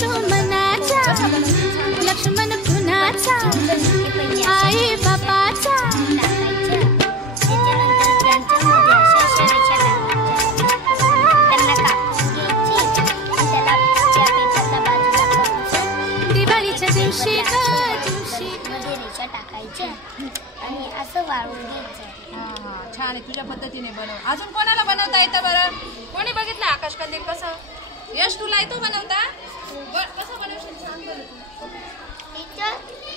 लक्ष्मणाचा लक्ष्मण पुन्हाचा आई बापाचा दिवाळीच्या दिवशी रेषा टाकायच्या आणि असं वाळून घ्यायचं। हां छान आहे, तुझ्या पद्धतीने बनव। अजून कोणाला बनवता येतं बरं? कोणी बघितलं आकाश कंदील कसं? यश तुला येतो बनवता? कसं बनवशील सांग बरं तू।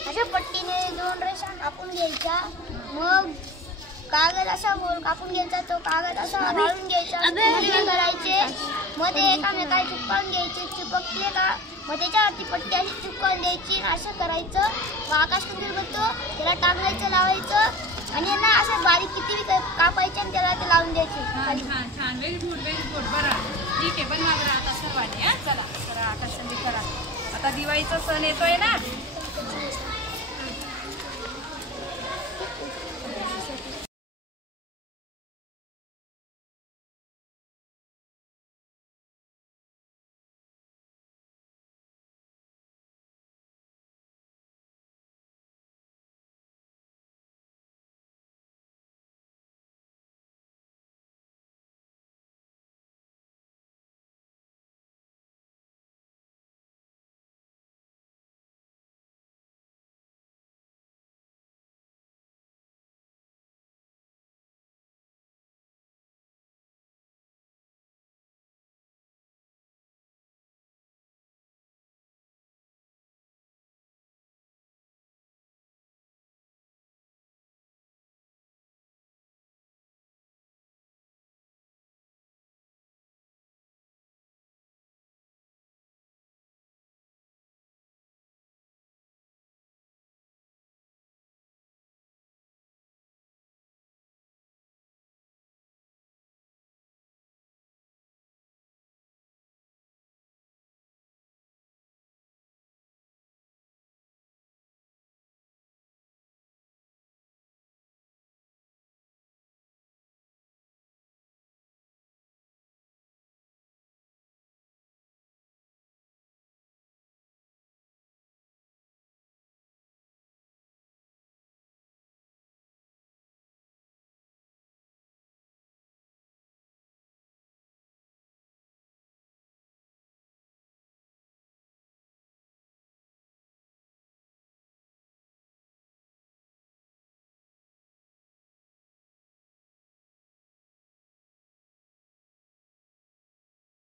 अशा पट्टीने 2 रेषा कापून घ्यायच्या, मग कागद असा गोल कापून घ्यायचा, तो कागद असा वाळून घ्यायचा, करायचे, मग ते एकामेकाला चिपकून घ्यायचे, चिपकले का मग त्याच्यावरती पट्टी अशी चिपकून द्यायची, असं करायचं। मग आकाश कंदील बनतो, त्याला टांगायचं, लावायचं आणि ना असं बारीक किती कापायचे आणि त्याला ते लावून द्यायचे। छान छान छान, व्हेरी गुड बरं ठीक आहे, बनवा बरं आता सर्वांनी। चला करा आकाश कंदील करा, आता दिवाळीचा सण येतोय ना।